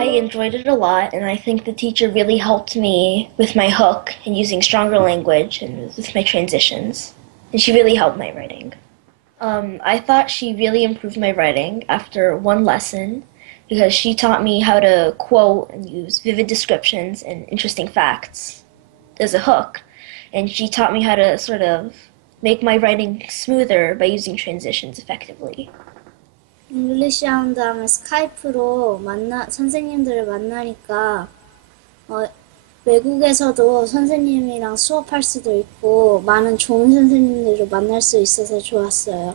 I enjoyed it a lot, and I think the teacher really helped me with my hook and using stronger language and with my transitions. And she really helped my writing. I thought she really improved my writing after one lesson because she taught me how to quote and use vivid descriptions and interesting facts as a hook. And she taught me how to sort of make my writing smoother by using transitions effectively. 잉글리시 하운 다음에 스카이프로 선생님들을 만나니까 외국에서도 선생님이랑 수업할 수도 있고 많은 좋은 선생님들을 만날 수 있어서 좋았어요.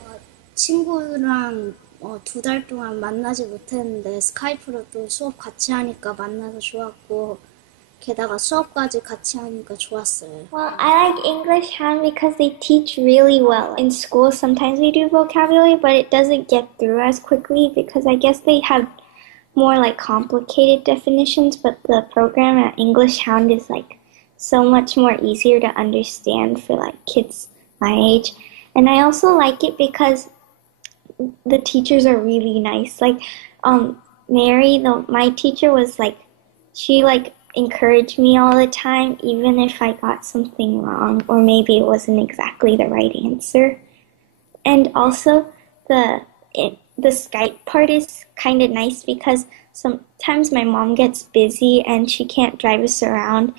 친구랑 2달 동안 만나지 못했는데 스카이프로 또 수업 같이 하니까 만나서 좋았고 게다가 수업까지 같이 하니까 좋았어요. Well, I like English Hound because they teach really well. In school, sometimes we do vocabulary, but it doesn't get through as quickly because I guess they have more like complicated definitions, but the program at English Hound is like so much more easier to understand for like kids my age. And I also like it because the teachers are really nice. Like Mary, my teacher was like, she like encouraged me all the time, even if I got something wrong or maybe it wasn't exactly the right answer. And also the Skype part is kind of nice because sometimes my mom gets busy and she can't drive us around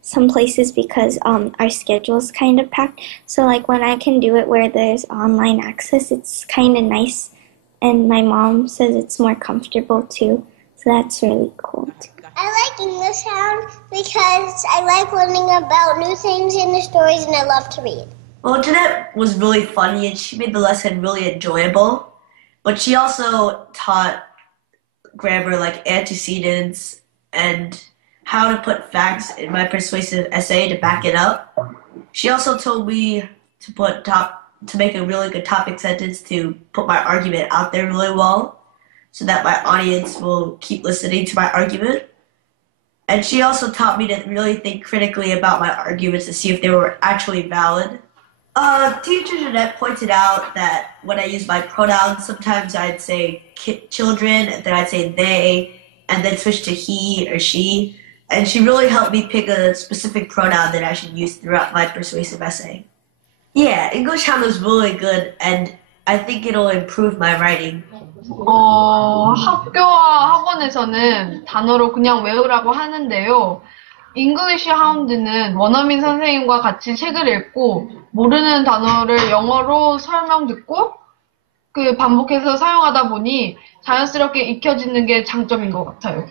some places because our schedule is kind of packed. So like when I can do it where there's online access, it's kind of nice. And my mom says it's more comfortable too. So that's really cool too. I like English Hound because I like learning about new things in the stories and I love to read. Well, Jeanette was really funny and she made the lesson really enjoyable. But she also taught grammar like antecedents and how to put facts in my persuasive essay to back it up. She also told me to make a really good topic sentence to put my argument out there really well so that my audience will keep listening to my argument. And she also taught me to really think critically about my arguments to see if they were actually valid. Teacher Jeanette pointed out that when I use my pronouns, sometimes I'd say children, and then I'd say they, and then switch to he or she. And she really helped me pick a specific pronoun that I should use throughout my persuasive essay. Yeah, English Hound was really good, and I think it'll improve my writing. 학교와 학원에서는 단어로 그냥 외우라고 하는데요. 잉글리시 하운드는 원어민 선생님과 같이 책을 읽고 모르는 단어를 영어로 설명 듣고 반복해서 사용하다 보니 자연스럽게 익혀지는 게 장점인 것 같아요.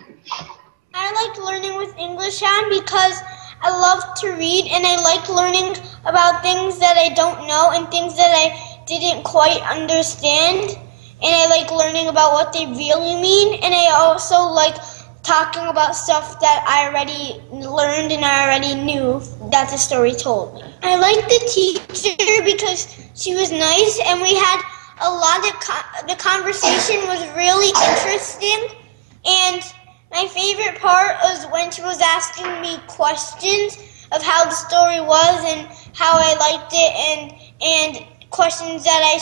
I liked learning with English Hound because I love to read and I like learning about things that I don't know and things that I didn't quite understand. And I like learning about what they really mean. And I also like talking about stuff that I already learned and I already knew that the story told me. I liked the teacher because she was nice and we had a lot of the conversation was really interesting. And my favorite part was when she was asking me questions of how the story was and how I liked it and questions that I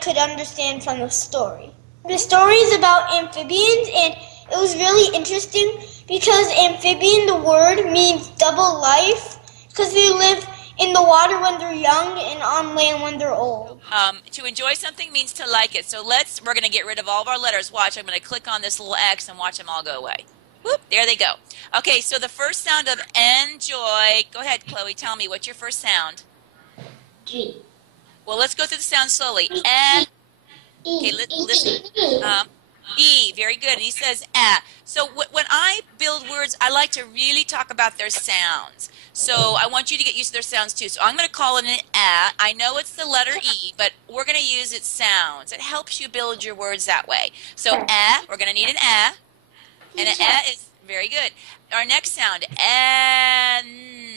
could understand from the story. The story is about amphibians and it was really interesting because amphibian, the word, means double life because they live in the water when they're young and on land when they're old. To enjoy something means to like it. So we're going to get rid of all of our letters. Watch, I'm going to click on this little X and watch them all go away. Whoop, there they go. Okay, so the first sound of enjoy. Go ahead, Chloe, tell me, what's your first sound? G. Well, let's go through the sound slowly. Okay, listen. E, very good. And he says ah. So when I build words, I like to really talk about their sounds. So I want you to get used to their sounds too. So I'm going to call it an ah. I know it's the letter E, but we're going to use its sounds. It helps you build your words that way. So ah, we're going to need an ah. And an ah is very good. Our next sound, and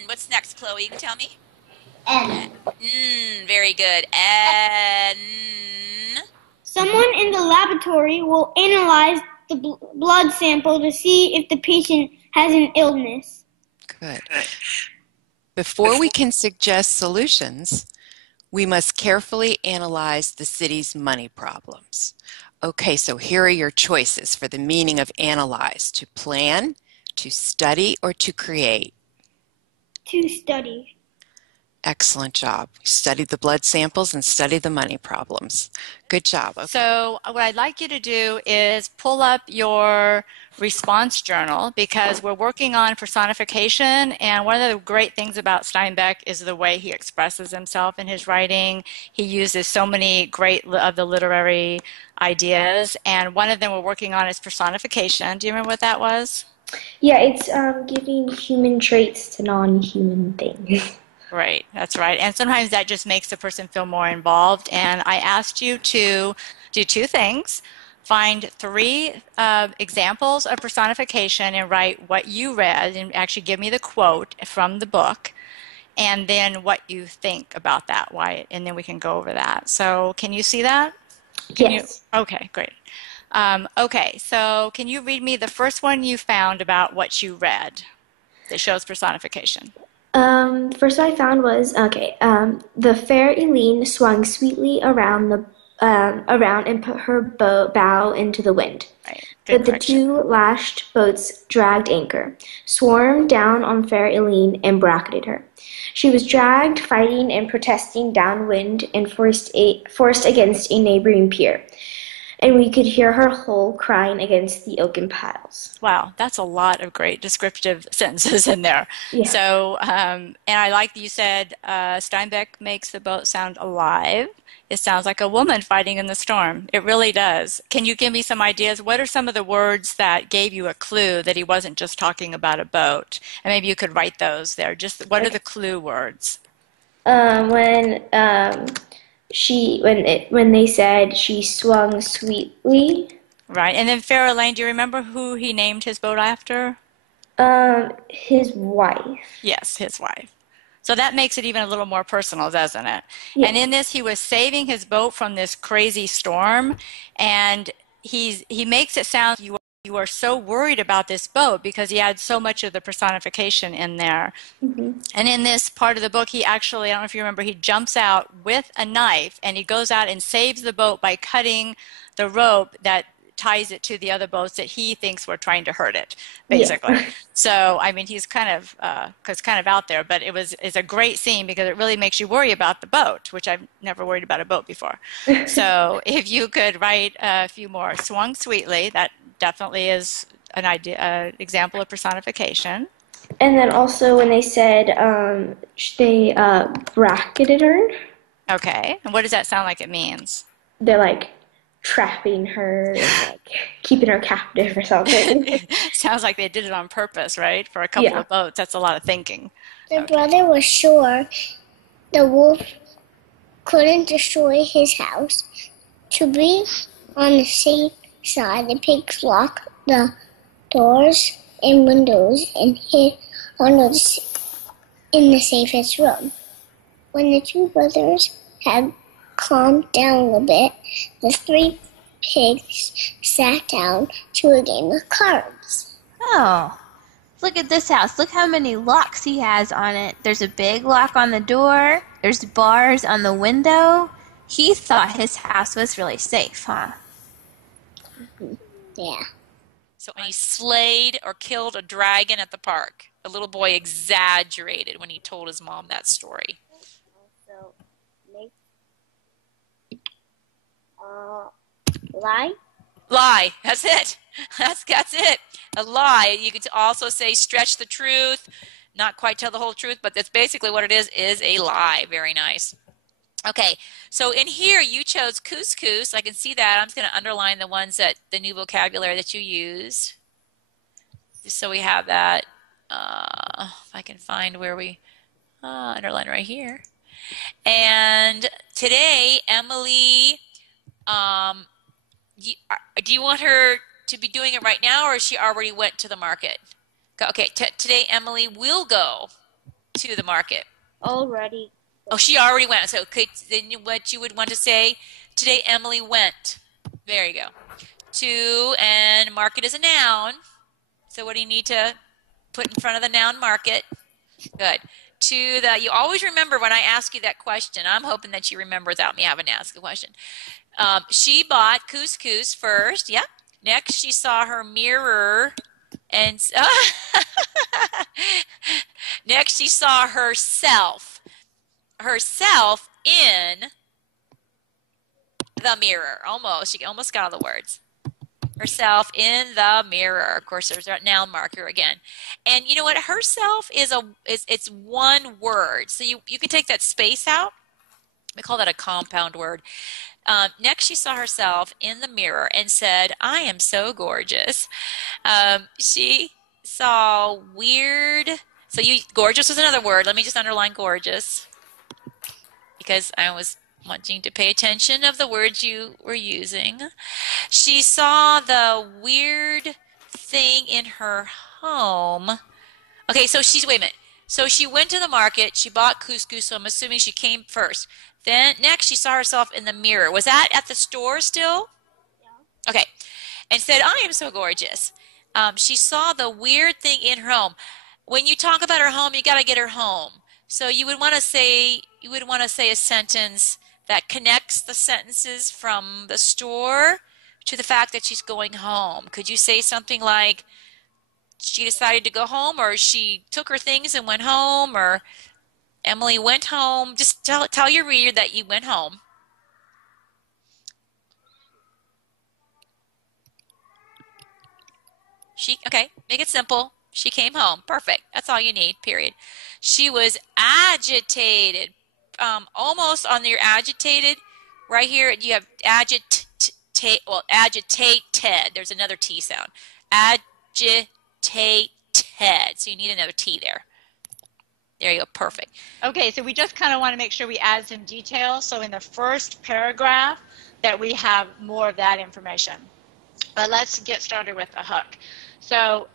what's next, Chloe? You can tell me. N. Very good. And someone in the laboratory will analyze the blood sample to see if the patient has an illness. Good. Before we can suggest solutions, We must carefully analyze the city's money problems. Okay, so here are your choices for the meaning of analyze: to plan, to study, or to create. To study. Excellent job. Study the blood samples and study the money problems. Good job. Okay. So what I'd like you to do is pull up your response journal, because we're working on personification, and one of the great things about Steinbeck is the way he expresses himself in his writing. He uses so many great of the literary ideas, and one of them we're working on is personification. Do you remember what that was? Yeah, it's giving human traits to non-human things. Right, that's right. And sometimes that just makes the person feel more involved. And I asked you to do two things. Find three examples of personification and write what you read and actually give me the quote from the book, and then what you think about that, why, and then we can go over that. So can you see that? Yes. Okay, great. Okay, so can you read me the first one you found about what you read that shows personification? The first one I found was, the fair Eileen swung sweetly around and put her bow into the wind. Right. But the two lashed boats dragged anchor, swarmed down on fair Eileen, and bracketed her. She was dragged, fighting and protesting downwind, and forced against a neighboring pier. And we could hear her hull crying against the oaken piles. Wow, that's a lot of great descriptive sentences in there. Yeah. So, and I like that you said Steinbeck makes the boat sound alive. It sounds like a woman fighting in the storm. It really does. Can you give me some ideas? What are some of the words that gave you a clue that he wasn't just talking about a boat? And maybe you could write those there. Just what are the clue words? When they said she swung sweetly. Right. And then Fair Elaine, do you remember who he named his boat after? His wife. Yes, his wife. So that makes it even a little more personal, doesn't it? Yeah. And in this, he was saving his boat from this crazy storm, and he makes it sound you are so worried about this boat because he had so much of the personification in there. Mm-hmm. And in this part of the book, he actually, I don't know if you remember, he jumps out with a knife and he goes out and saves the boat by cutting the rope that ties it to the other boats that he thinks were trying to hurt it, basically. Yeah. So, I mean, he's kind of out there, but it's a great scene because it really makes you worry about the boat, which I've never worried about a boat before. So if you could write a few more. Swung sweetly, that definitely is an example of personification. And then also when they said they bracketed her. Okay, and what does that sound like it means? They're like trapping her and like keeping her captive or something. Sounds like they did it on purpose, right? For a couple of boats. That's a lot of thinking. The brother was sure the wolf couldn't destroy his house. To be on the safe side, the pigs locked the doors and windows and hid in the safest room. When the two brothers had calmed down a bit, the three pigs sat down to a game of cards. Oh, look at this house. Look how many locks he has on it. There's a big lock on the door. There's bars on the window. He thought his house was really safe, huh? Yeah. So when he slayed or killed a dragon at the park, a little boy exaggerated when he told his mom that story. Lie? Lie. That's it. That's it. A lie. You could also say stretch the truth, not quite tell the whole truth, but that's basically what it is a lie. Very nice. Okay, so in here you chose couscous. I can see that. I'm just going to underline the ones the new vocabulary that you used, just so we have that. If I can find where we underline right here. And today, Emily, do you want her to be doing it right now, or she already went to the market? Okay, today Emily will go to the market. Already. Oh, she already went. So then what you would want to say, today Emily went. There you go. To, and market is a noun. So what do you need to put in front of the noun market? Good. to the, you always remember when I ask you that question. I'm hoping that you remember without me having to ask the question. She bought couscous first. Yep. Next, she saw her mirror and next she saw herself in the mirror. Almost. She almost got all the words. Herself in the mirror. Of course, there's that noun marker again. And you know what? Herself is it's one word. So you could take that space out. We call that a compound word. Next, she saw herself in the mirror and said, "I am so gorgeous." She saw weird. So gorgeous was another word. Let me just underline gorgeous because I was wanting to pay attention of the words you were using. She saw the weird thing in her home. Okay, so wait a minute. So she went to the market, she bought couscous, so I'm assuming she came first. Then next she saw herself in the mirror. Was that at the store still? Yeah. Okay. And said, "I am so gorgeous." She saw the weird thing in her home. When you talk about her home, you got to get her home. So you would want to say a sentence that connects the sentences from the store to the fact that she's going home. Could you say something like, she decided to go home, or she took her things and went home, or Emily went home? Just tell your reader that you went home. Okay, make it simple. She came home. Perfect. That's all you need, period. She was agitated. Almost on your agitated, right here you have agitated. There's another T sound. Agitated. So you need another T there. There you go. Perfect. Okay, so we just kind of want to make sure we add some detail. So in the first paragraph that we have more of that information. But let's get started with the hook. So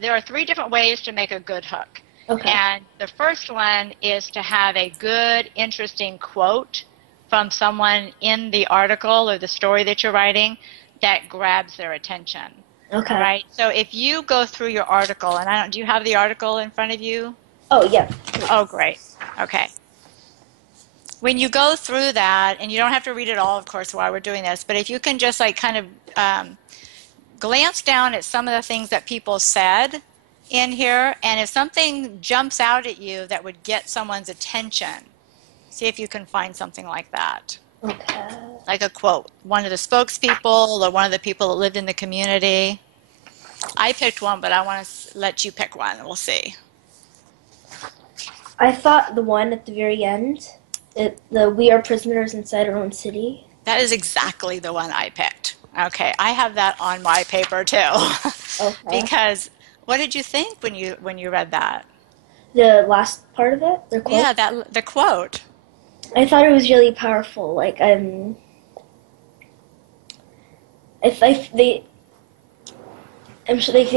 there are 3 different ways to make a good hook. Okay. And the first one is to have a good, interesting quote from someone in the article or the story that you're writing that grabs their attention. Okay. All right. So if you go through your article, and do you have the article in front of you? Oh, yeah. Oh, great. Okay. When you go through that, and you don't have to read it all, of course, while we're doing this, but if you can just like kind of glance down at some of the things that people said in here, and if something jumps out at you that would get someone's attention, see if you can find something like that. Okay. Like a quote, one of the spokespeople or one of the people that lived in the community. I picked one, but I want to let you pick one. We'll see. I thought the one at the very end, "We are prisoners inside our own city." That is exactly the one I picked. Okay, I have that on my paper too. Okay. Because what did you think when you read that? The last part of it? The quote? Yeah, the quote. I thought it was really powerful. Like, they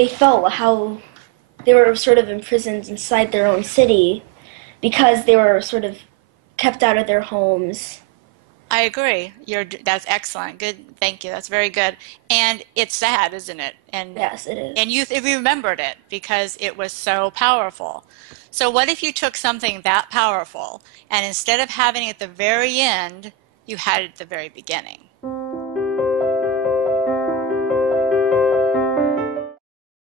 felt how they were sort of imprisoned inside their own city because they were sort of kept out of their homes. I agree. That's excellent. Good. Thank you. That's very good. And it's sad, isn't it? And yes, it is. And you remembered it because it was so powerful. So what if you took something that powerful and instead of having it at the very end, you had it at the very beginning?